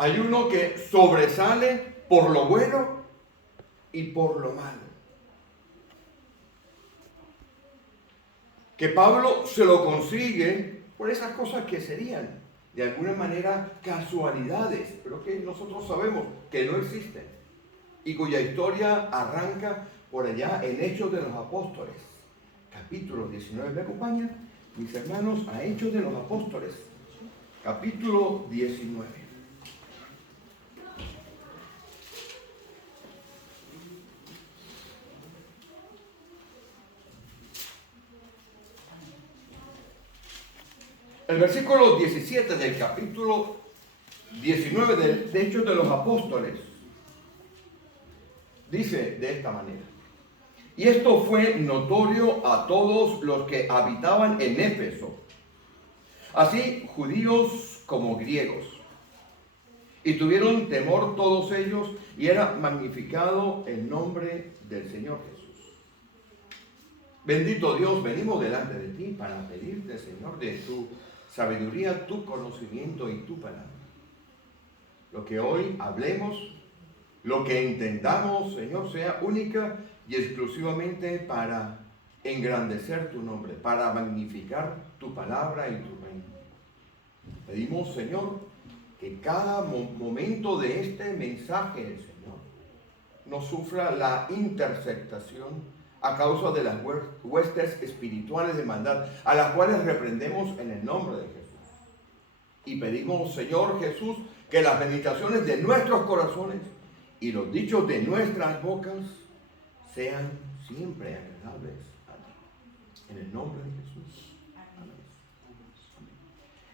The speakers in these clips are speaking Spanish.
Hay uno que sobresale por lo bueno y por lo malo. Que Pablo se lo consigue por esas cosas que serían de alguna manera casualidades, pero que nosotros sabemos que no existen y cuya historia arranca por allá en Hechos de los Apóstoles, capítulo 19. ¿Me acompañan, mis hermanos, a Hechos de los Apóstoles, capítulo 19? El versículo 17 del capítulo 19 de Hechos de los Apóstoles dice de esta manera: y esto fue notorio a todos los que habitaban en Éfeso, así judíos como griegos, y tuvieron temor todos ellos, y era magnificado el nombre del Señor Jesús. Bendito Dios, venimos delante de ti para pedirte, Señor, de tu sabiduría, tu conocimiento y tu palabra. Lo que hoy hablemos, lo que entendamos, Señor, sea única y exclusivamente para engrandecer tu nombre, para magnificar tu palabra y tu reino. Pedimos, Señor, que cada momento de este mensaje, Señor, no sufra la interceptación a causa de las huestes espirituales de maldad, a las cuales reprendemos en el nombre de Jesús. Y pedimos, Señor Jesús, que las meditaciones de nuestros corazones y los dichos de nuestras bocas sean siempre agradables a ti. En el nombre de Jesús. Amén.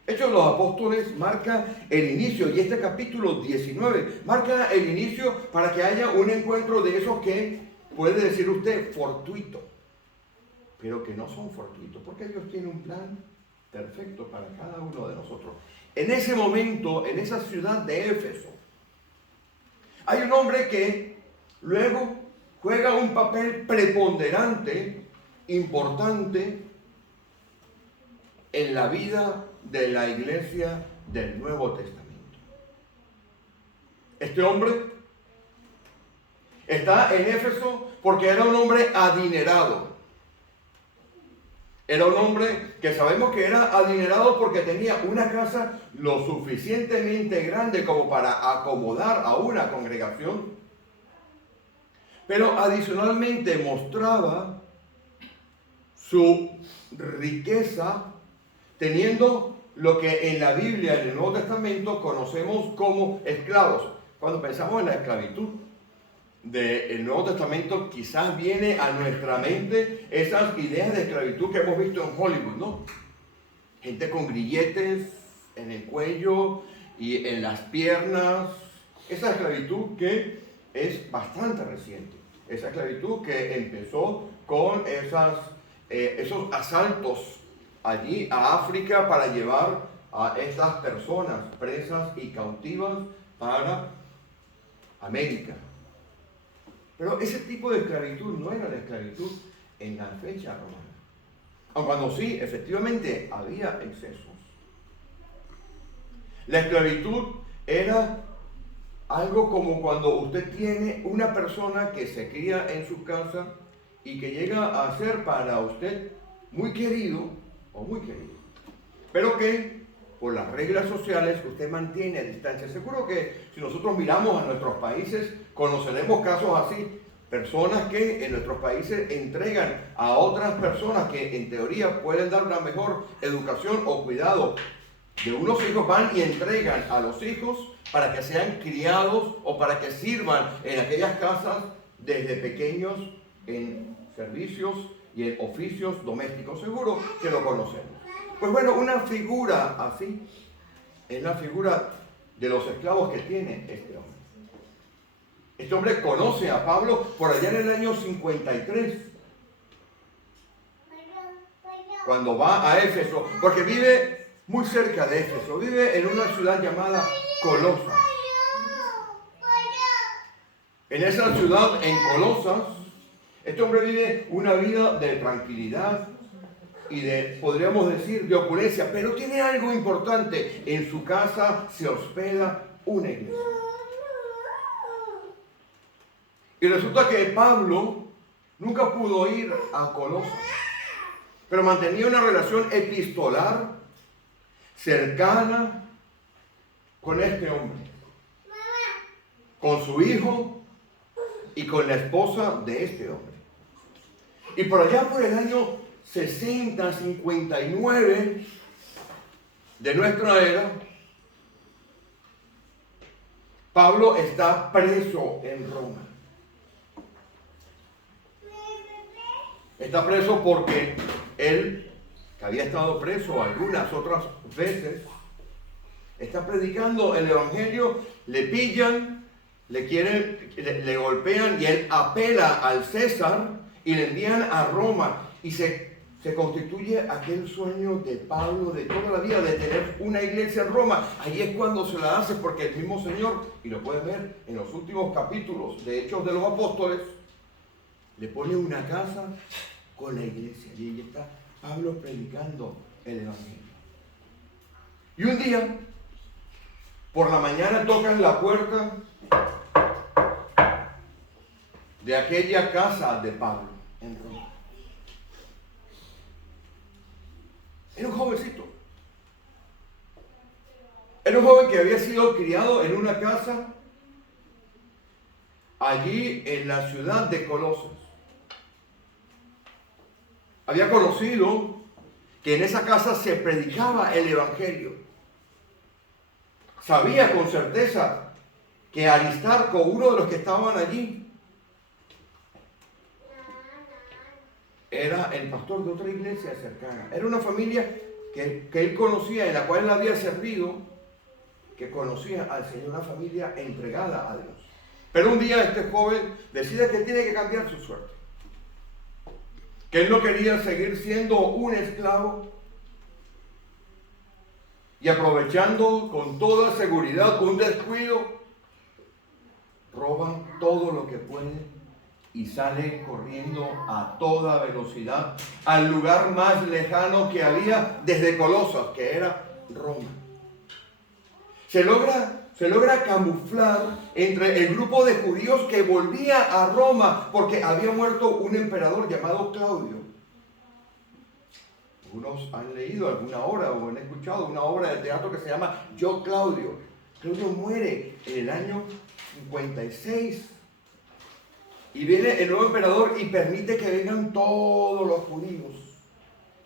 Hechos de los Apóstoles marca el inicio, y este capítulo 19 marca el inicio para que haya un encuentro de esos que puede decir usted fortuito, pero que no son fortuitos, porque Dios tiene un plan perfecto para cada uno de nosotros. En ese momento, en esa ciudad de Éfeso, hay un hombre que luego juega un papel preponderante, importante, en la vida de la iglesia del Nuevo Testamento. Este hombre está en Éfeso porque era un hombre adinerado. Era un hombre que sabemos que era adinerado porque tenía una casa lo suficientemente grande como para acomodar a una congregación. Pero adicionalmente mostraba su riqueza teniendo lo que en la Biblia, en el Nuevo Testamento, conocemos como esclavos. Cuando pensamos en la esclavitud del Nuevo Testamento, quizás viene a nuestra mente esas ideas de esclavitud que hemos visto en Hollywood, ¿no? Gente con grilletes en el cuello y en las piernas. Esa esclavitud que es bastante reciente. Esa esclavitud que empezó con esos asaltos allí a África para llevar a estas personas presas y cautivas para América. Pero ese tipo de esclavitud no era la esclavitud en la fecha romana. Aun cuando sí, efectivamente, había excesos. La esclavitud era algo como cuando usted tiene una persona que se cría en su casa y que llega a ser para usted muy querido o muy querido, pero que por las reglas sociales usted mantiene a distancia. Seguro que si nosotros miramos a nuestros países, conoceremos casos así. Personas que en nuestros países entregan a otras personas que en teoría pueden dar una mejor educación o cuidado de unos hijos, van y entregan a los hijos para que sean criados o para que sirvan en aquellas casas desde pequeños en servicios y en oficios domésticos. Seguro que lo conocemos. Pues bueno, una figura así es la figura de los esclavos que tiene este hombre. Este hombre conoce a Pablo por allá en el año 53, cuando va a Éfeso, porque vive muy cerca de Éfeso, vive en una ciudad llamada Colosas. En esa ciudad, en Colosas, este hombre vive una vida de tranquilidad, y de, podríamos decir, de opulencia, pero tiene algo importante. En su casa se hospeda una iglesia. Y resulta que Pablo nunca pudo ir a Colosas, pero mantenía una relación epistolar cercana con este hombre, con su hijo y con la esposa de este hombre. Y por allá por el año 60, 59 de nuestra era, Pablo está preso en Roma. Está preso porque él, que había estado preso algunas otras veces, está predicando el evangelio, le pillan, le golpean y él apela al César y le envían a Roma y se constituye aquel sueño de Pablo de toda la vida de tener una iglesia en Roma. Ahí es cuando se la hace, porque el mismo Señor, y lo pueden ver en los últimos capítulos de Hechos de los Apóstoles, le pone una casa con la iglesia y ahí está Pablo predicando el evangelio. Y un día, por la mañana, tocan la puerta de aquella casa de Pablo en Roma. Era un jovencito. Era un joven que había sido criado en una casa allí en la ciudad de Colosas. Había conocido que en esa casa se predicaba el evangelio. Sabía con certeza que Aristarco, uno de los que estaban allí, era el pastor de otra iglesia cercana. Era una familia que él conocía, en la cual él había servido, que conocía al Señor, una familia entregada a Dios. Pero un día este joven decide que tiene que cambiar su suerte, que él no quería seguir siendo un esclavo, y aprovechando con toda seguridad un descuido, roban todo lo que pueden y sale corriendo a toda velocidad al lugar más lejano que había desde Colosas, que era Roma. Se logra camuflar entre el grupo de judíos que volvía a Roma porque había muerto un emperador llamado Claudio. Algunos han leído alguna obra o han escuchado una obra de teatro que se llama Yo, Claudio. Claudio muere en el año 56. Y viene el nuevo emperador y permite que vengan todos los judíos.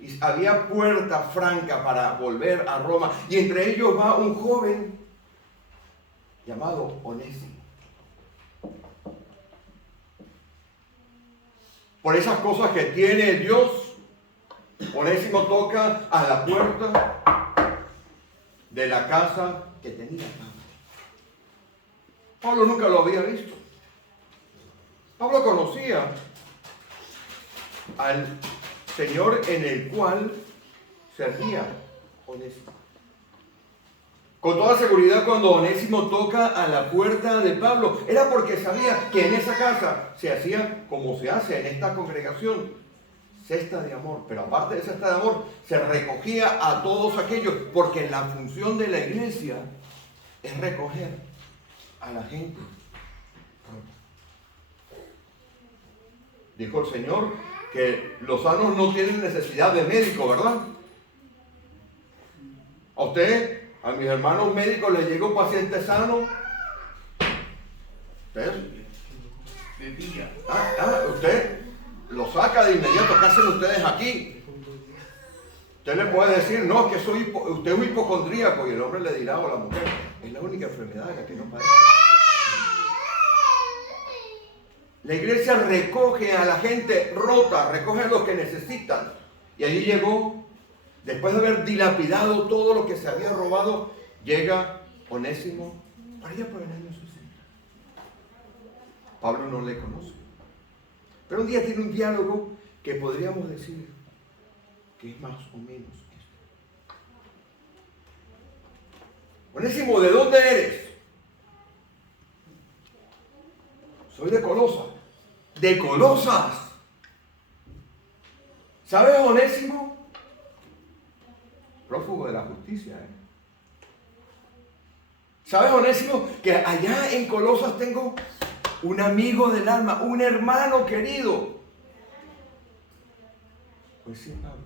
Y había puerta franca para volver a Roma. Y entre ellos va un joven llamado Onésimo. Por esas cosas que tiene Dios, Onésimo toca a la puerta de la casa que tenía Pablo. Pablo nunca lo había visto. Pablo conocía al Señor en el cual servía Onésimo. Con toda seguridad, cuando Onésimo toca a la puerta de Pablo, era porque sabía que en esa casa se hacía como se hace en esta congregación, cesta de amor. Pero aparte de cesta de amor, se recogía a todos aquellos, porque la función de la iglesia es recoger a la gente. Dijo el Señor que los sanos no tienen necesidad de médico, ¿verdad? A usted, a mis hermanos médicos, les llega un paciente sano. Usted lo saca de inmediato. ¿Qué hacen ustedes aquí? Usted le puede decir, no, que usted es un hipocondríaco, y el hombre le dirá, o la mujer, es la única enfermedad en la que no padece. La iglesia recoge a la gente rota, recoge a los que necesitan. Y allí llegó, después de haber dilapidado todo lo que se había robado, llega Onésimo, para allá por el año 60. Pablo no le conoce. Pero un día tiene un diálogo que podríamos decir que es más o menos esto. Onésimo, ¿de dónde eres? Soy de Colosas. ¿De Colosas? ¿Sabes, Onésimo? prófugo de la justicia. ¿Sabes, Onésimo, que allá en Colosas tengo un amigo del alma, un hermano querido? Pues sí, Pablo.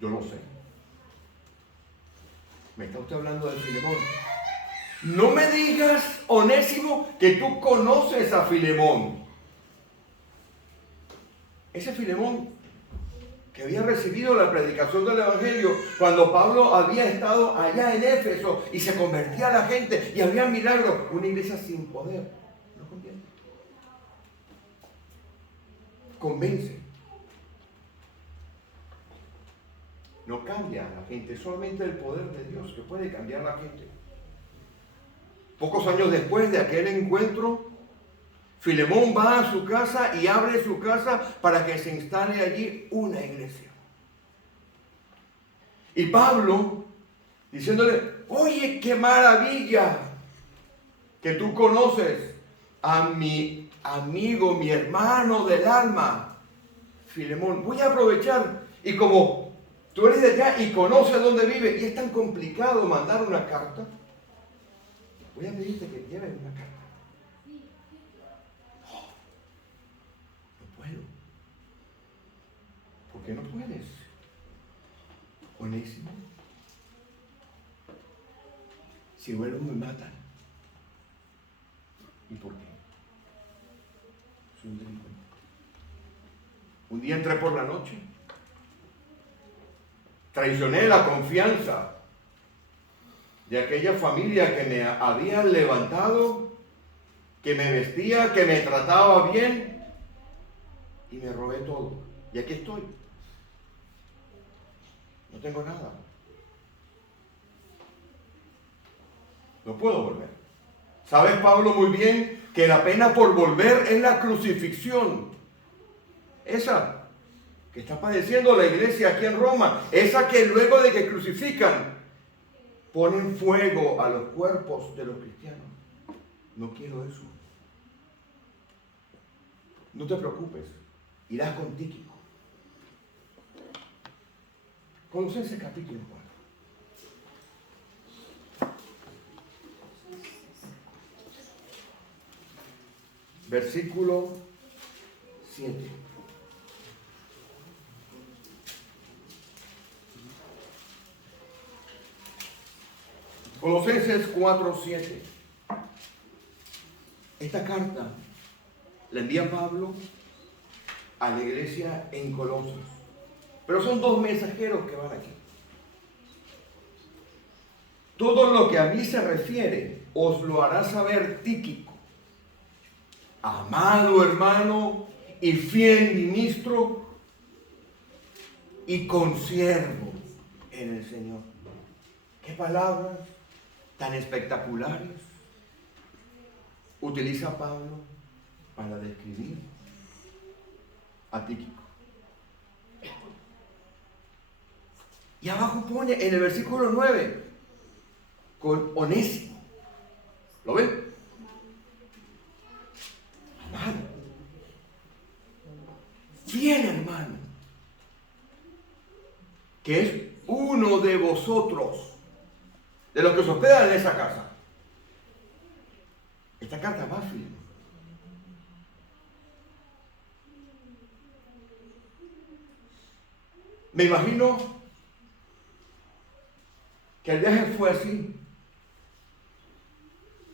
Yo lo sé. Me está usted hablando de Filemón. No me digas, Onésimo, que tú conoces a Filemón. Ese Filemón que había recibido la predicación del Evangelio cuando Pablo había estado allá en Éfeso y se convertía a la gente y había milagros. Una iglesia sin poder. ¿No conviene? Convence. No cambia a la gente, solamente el poder de Dios que puede cambiar a la gente. Pocos años después de aquel encuentro, Filemón va a su casa y abre su casa para que se instale allí una iglesia. Y Pablo, diciéndole, oye, qué maravilla que tú conoces a mi amigo, mi hermano del alma, Filemón. Voy a aprovechar y como tú eres de allá y conoces dónde vive y es tan complicado mandar una carta, voy a pedirte que lleves una carta. ¿Por qué no puedes? Onésimo. Si vuelvo me matan. ¿Y por qué? Soy un delincuente. Un día entré por la noche. Traicioné la confianza de aquella familia que me había levantado, que me vestía, que me trataba bien, y me robé todo. Y aquí estoy. No tengo nada. No puedo volver. ¿Sabes, Pablo, muy bien que la pena por volver es la crucifixión? Esa que está padeciendo la iglesia aquí en Roma. Esa que luego de que crucifican, ponen fuego a los cuerpos de los cristianos. No quiero eso. No te preocupes. Irás con Tíquico. Colosenses capítulo 4. Versículo 7. Colosenses 4:7. Esta carta la envía Pablo a la iglesia en Colosas. Pero son dos mensajeros que van aquí. Todo lo que a mí se refiere os lo hará saber Tíquico, amado hermano y fiel ministro y consiervo en el Señor. ¿Qué palabras tan espectaculares utiliza Pablo para describir a Tíquico? Y abajo pone en el versículo 9, con Onésimo. ¿Lo ven? Amado, fiel hermano, que es uno de vosotros, de los que se hospedan en esa casa. Esta carta va a Filemón. Me imagino que el viaje fue así.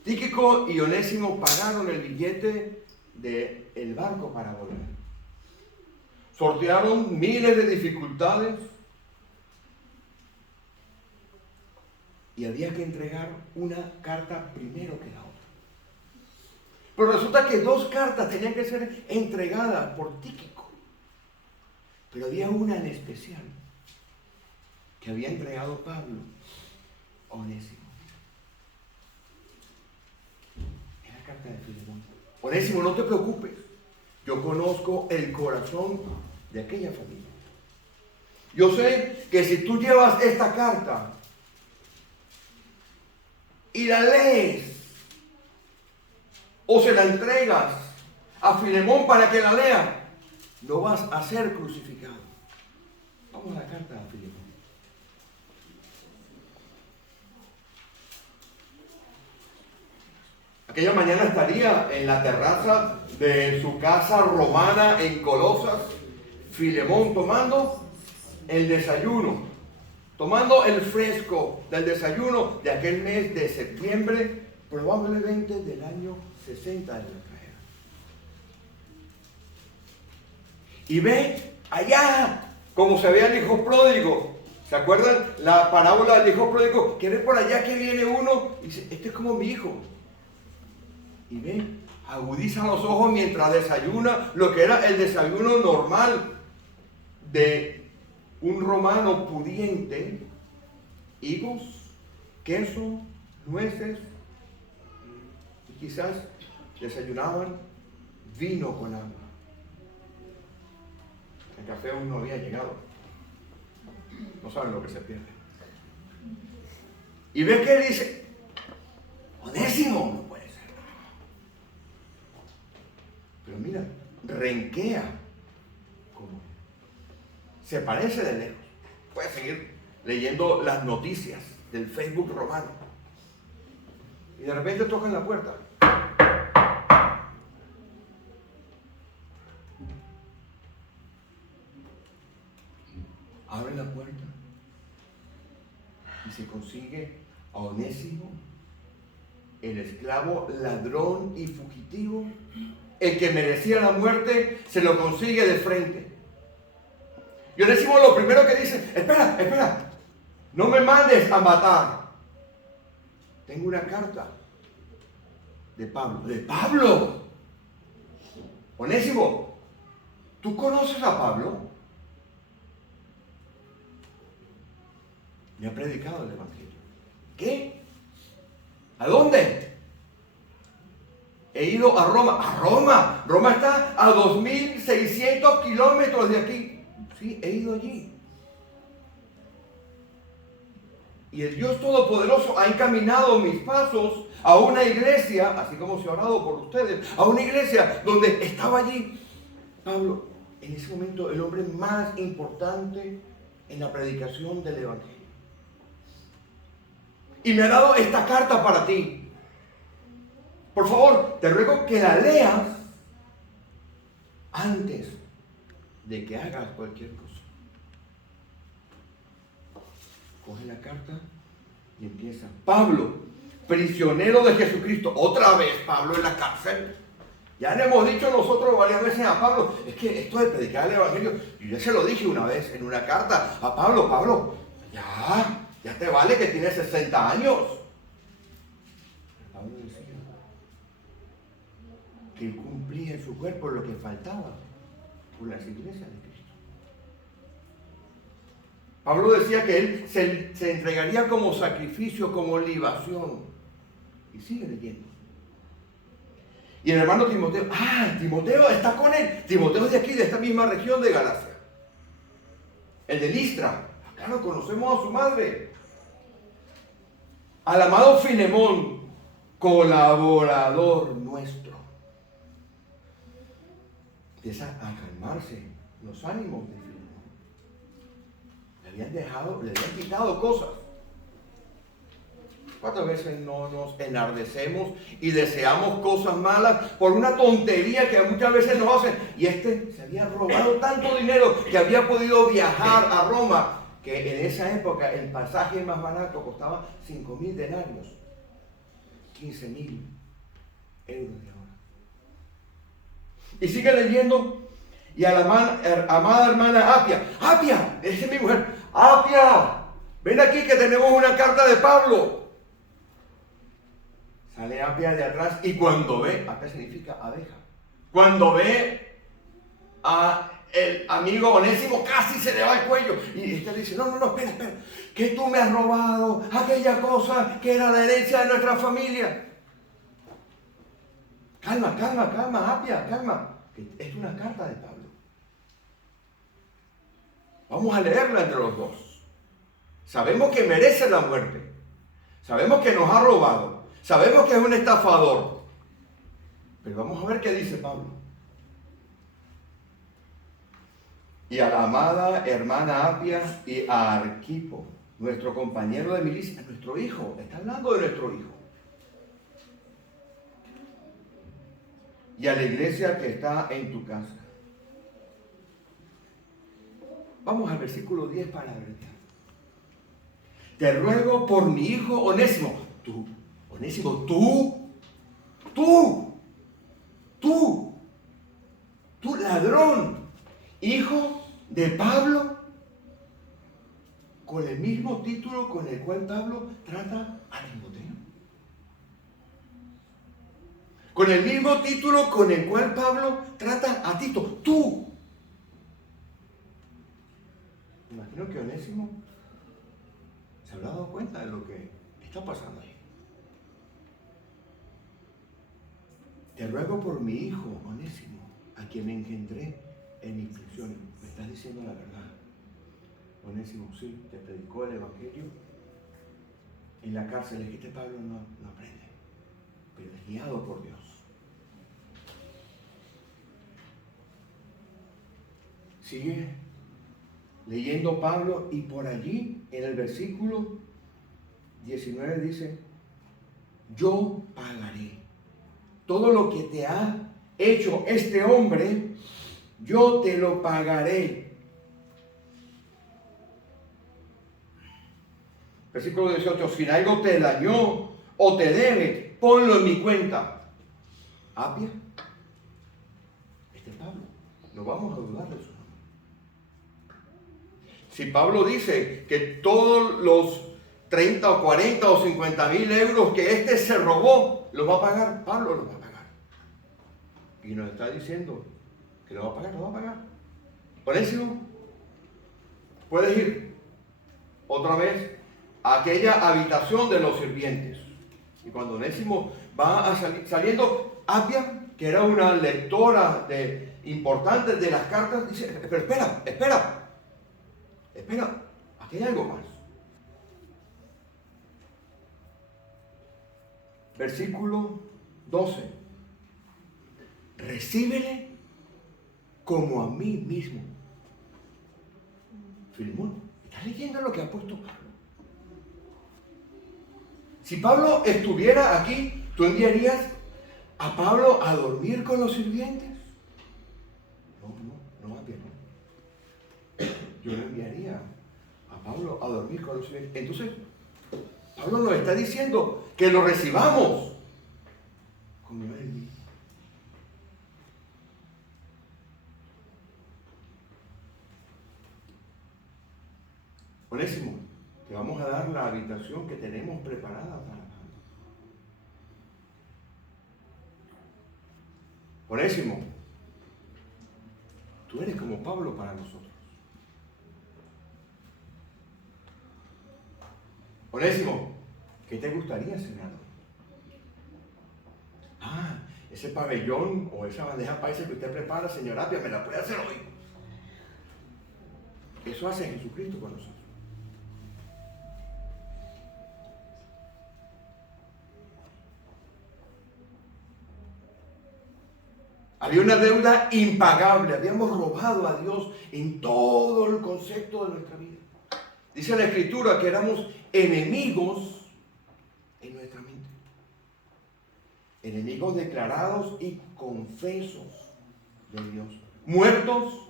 Tíquico y Onésimo pagaron el billete del barco para volver. Sortearon miles de dificultades y había que entregar una carta primero que la otra. Pero resulta que dos cartas tenían que ser entregadas por Tíquico. Pero había una en especial que había entregado Pablo a Onésimo. Es la carta de Filemón. Onésimo, no te preocupes. Yo conozco el corazón de aquella familia. Yo sé que si tú llevas esta carta y la lees o se la entregas a Filemón para que la lea, no vas a ser crucificado. Vamos a la carta a Filemón. Aquella mañana estaría en la terraza de su casa romana en Colosas, Filemón tomando el desayuno, tomando el fresco del desayuno de aquel mes de septiembre, probablemente del año 60 de nuestra era. Y ve allá como se ve al hijo pródigo. ¿Se acuerdan la parábola del hijo pródigo? Que ve por allá que viene uno y dice, este es como mi hijo. Y ve, agudiza los ojos mientras desayuna lo que era el desayuno normal de un romano pudiente: higos, queso, nueces, y quizás desayunaban vino con agua. El café aún no había llegado. No saben lo que se pierde. Y ve que dice, Onésimo, no puede ser. Pero mira, renquea como se parece de lejos. Puedes seguir leyendo las noticias del Facebook romano. Y de repente tocan la puerta. Abre la puerta y se consigue a Onésimo, el esclavo ladrón y fugitivo, el que merecía la muerte, se lo consigue de frente. Y Onésimo lo primero que dice, espera, no me mandes a matar. Tengo una carta de Pablo. ¿De Pablo? Onésimo, ¿tú conoces a Pablo? Me ha predicado el Evangelio. ¿Qué? ¿A dónde? He ido a Roma. ¿A Roma? Roma está a 2.600 kilómetros de aquí. Sí, he ido allí. Y el Dios Todopoderoso ha encaminado mis pasos a una iglesia, así como se ha orado por ustedes, a una iglesia donde estaba allí Pablo, en ese momento el hombre más importante en la predicación del Evangelio. Y me ha dado esta carta para ti. Por favor, te ruego que la leas antes de que hagas cualquier cosa. Coge la carta y empieza. Pablo, prisionero de Jesucristo. Otra vez Pablo en la cárcel. Ya le hemos dicho nosotros varias veces a Pablo, es que esto de predicar el Evangelio, yo ya se lo dije una vez en una carta a Pablo, ya te vale que tienes 60 años. Pablo decía que él cumplía en su cuerpo lo que faltaba por las iglesias de Cristo. Pablo decía que él se entregaría como sacrificio, como libación. Y sigue leyendo. Y el hermano Timoteo, Timoteo está con él. Timoteo es de aquí, de esta misma región de Galacia. El de Listra. Acá lo conocemos a su madre. Al amado Filemón, colaborador nuestro. Empieza a calmarse los ánimos de Filemón. Le habían quitado cosas. ¿Cuántas veces no nos enardecemos y deseamos cosas malas por una tontería que muchas veces nos hacen? Y se había robado tanto dinero que había podido viajar a Roma, que en esa época el pasaje más barato costaba 5.000 denarios, 15.000 euros de ahora. Y sigue leyendo. Y a la amada hermana Apia, esa es mi mujer. Apia, ven aquí que tenemos una carta de Pablo. Sale Apia de atrás y cuando ve, Apia significa abeja, cuando ve a el amigo Onésimo casi se le va el cuello. Y este le dice, no, espera, que tú me has robado aquella cosa que era la herencia de nuestra familia. Calma, Apia, calma. Que es una carta de Pablo. Vamos a leerla entre los dos. Sabemos que merece la muerte. Sabemos que nos ha robado. Sabemos que es un estafador. Pero vamos a ver qué dice Pablo. y a la amada hermana Apia y a Arquipo, nuestro compañero de milicia, nuestro hijo, está hablando de nuestro hijo. Y a la iglesia que está en tu casa. Vamos al versículo 10 para abreviar. Te ruego por mi hijo Onésimo. Tú, Onésimo, tú ladrón, hijo de Pablo, con el mismo título con el cual Pablo trata a Timoteo. Con el mismo título con el cual Pablo trata a Tito. Tú. Imagino que Onésimo se habrá dado cuenta de lo que está pasando ahí. Te ruego por mi hijo Onésimo, a quien engendré en mis prisiones. Me estás diciendo la verdad. Onésimo, sí, te predicó el Evangelio en la cárcel. Es que este Pablo no aprende, pero es guiado por Dios. Sigue leyendo Pablo y por allí en el versículo 19 dice: yo pagaré todo lo que te ha hecho este hombre, yo te lo pagaré. Versículo 18: si algo te dañó o te debe, ponlo en mi cuenta. Apia, este es Pablo, no vamos a dudar de eso. Si Pablo dice que todos los 30 o 40 o 50 mil euros que este se robó, los va a pagar, Pablo los va a pagar. Y nos está diciendo que lo va a pagar, lo va a pagar. Onésimo, puedes ir otra vez a aquella habitación de los sirvientes. Y cuando Onésimo va saliendo, Apia, que era una lectora importante de las cartas, dice: pero espera, aquí hay algo más. Versículo 12. Recíbele como a mí mismo. Filemón, ¿estás leyendo lo que ha puesto Pablo? Si Pablo estuviera aquí, ¿tú enviarías a Pablo a dormir con los sirvientes? No, Apia, no. Yo le enviaría a Pablo a dormir con los sirvientes. Entonces, Pablo nos está diciendo que lo recibamos como él mismo. Onésimo, te vamos a dar la habitación que tenemos preparada para Pablo. Onésimo, tú eres como Pablo para nosotros. Onésimo, ¿qué te gustaría cenar? Ese pabellón o esa bandeja paisa que usted prepara, señor Apia, me la puede hacer hoy. Eso hace Jesucristo con nosotros. Había una deuda impagable, habíamos robado a Dios en todo el concepto de nuestra vida. Dice la Escritura que éramos enemigos en nuestra mente. Enemigos declarados y confesos de Dios. Muertos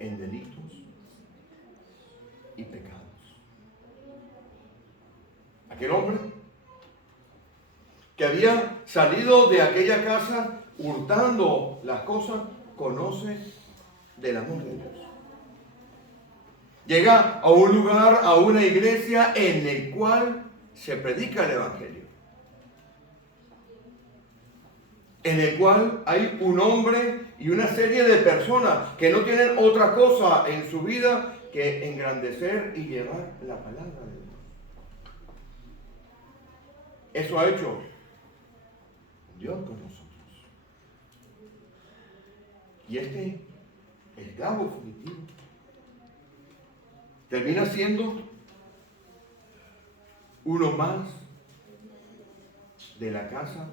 en delitos y pecados. Aquel hombre que había salido de aquella casa hurtando las cosas, conoce del amor de Dios. Llega a un lugar, a una iglesia en el cual se predica el Evangelio. En el cual hay un hombre y una serie de personas que no tienen otra cosa en su vida que engrandecer y llevar la palabra de Dios. Eso ha hecho Dios con nosotros. Y el esclavo fugitivo, termina siendo uno más de la casa.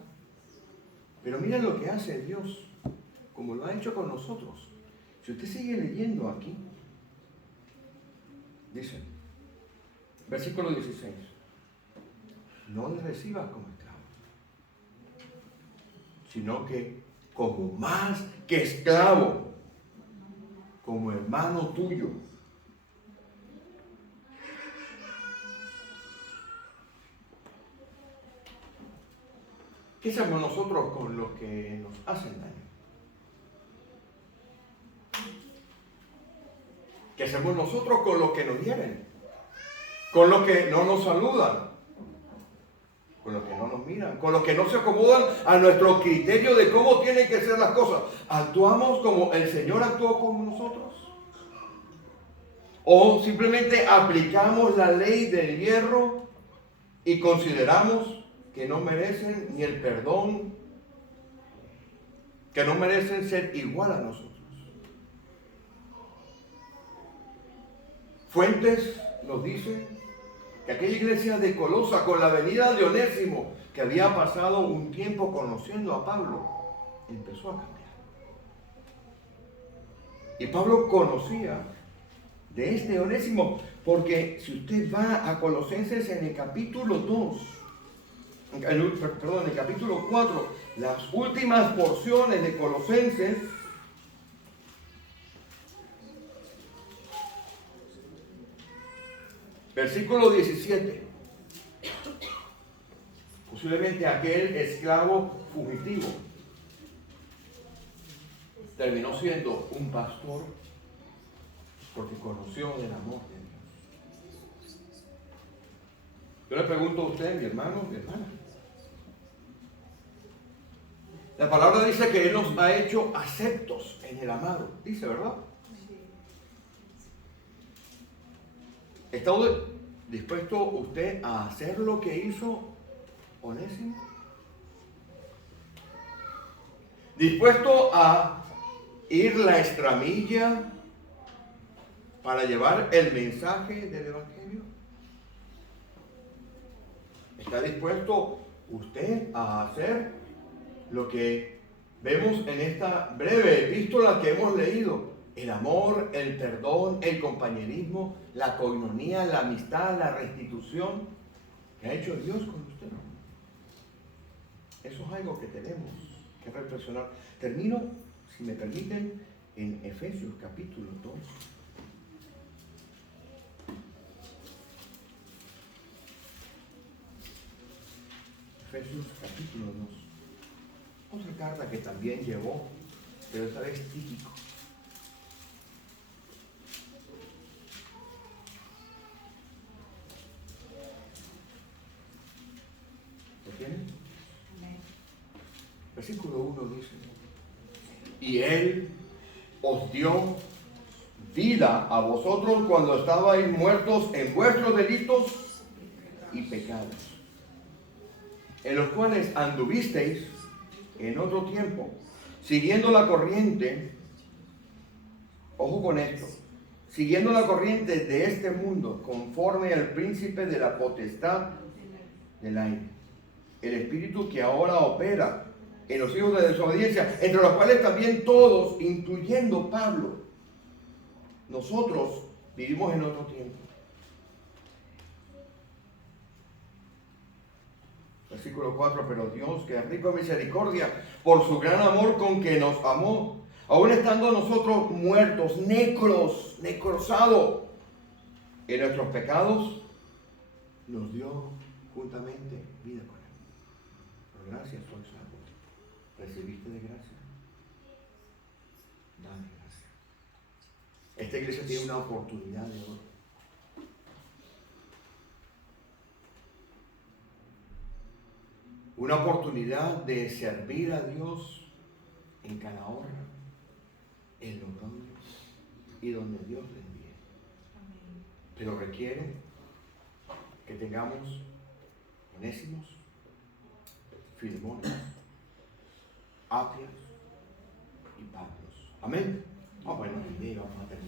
Pero mira lo que hace Dios, como lo ha hecho con nosotros. Si usted sigue leyendo aquí, dice, versículo 16, no le recibas como esclavo, sino que como más que esclavo, como hermano tuyo. ¿Qué hacemos nosotros con los que nos hacen daño? ¿Qué hacemos nosotros con los que nos hieren? Con los que no nos saludan, con los que no nos miran, con los que no se acomodan a nuestro criterio de cómo tienen que ser las cosas. ¿Actuamos como el Señor actuó con nosotros? ¿O simplemente aplicamos la ley del hierro y consideramos que no merecen ni el perdón, que no merecen ser igual a nosotros? Fuentes nos dicen que aquella iglesia de Colosa, con la venida de Onésimo, que había pasado un tiempo conociendo a Pablo, empezó a cambiar. Y Pablo conocía de este Onésimo, porque si usted va a Colosenses en el capítulo 2, en el capítulo 4, las últimas porciones de Colosenses, versículo 17, posiblemente aquel esclavo fugitivo terminó siendo un pastor porque conoció del amor de Dios. Yo le pregunto a usted, mi hermano, mi hermana. La palabra dice que Él nos ha hecho aceptos en el amado. Dice, ¿verdad? ¿Está dispuesto usted a hacer lo que hizo Onésimo? ¿Dispuesto a ir la extramilla para llevar el mensaje del Evangelio? ¿Está dispuesto usted a hacer lo que vemos en esta breve epístola que hemos leído? El amor, el perdón, el compañerismo, la coinonía, la amistad, la restitución que ha hecho Dios con usted. Eso es algo que tenemos que reflexionar. Termino, si me permiten, en Efesios capítulo 2. Efesios capítulo 2. Otra carta que también llevó, pero esta vez Tíquico. ¿Lo tienen? Versículo 1 dice: y Él os dio vida a vosotros cuando estabais muertos en vuestros delitos y pecados, en los cuales anduvisteis en otro tiempo, siguiendo la corriente, ojo con esto, siguiendo la corriente de este mundo, conforme al príncipe de la potestad del aire, el espíritu que ahora opera en los hijos de desobediencia, entre los cuales también todos, incluyendo Pablo, nosotros vivimos en otro tiempo. Versículo 4, pero Dios, que es rico en misericordia, por su gran amor con que nos amó, aún estando nosotros muertos, necrosados en nuestros pecados, nos dio juntamente vida con Él. Por gracia sois salvos. ¿Recibiste de gracia? Dame gracia. Esta iglesia tiene una oportunidad de oro. Una oportunidad de servir a Dios en cada hora, en los donde y donde Dios le envíe. Pero requiere que tengamos Onésimos, Filemones, Apias y Pablos. Amén. Bueno, vamos a terminar.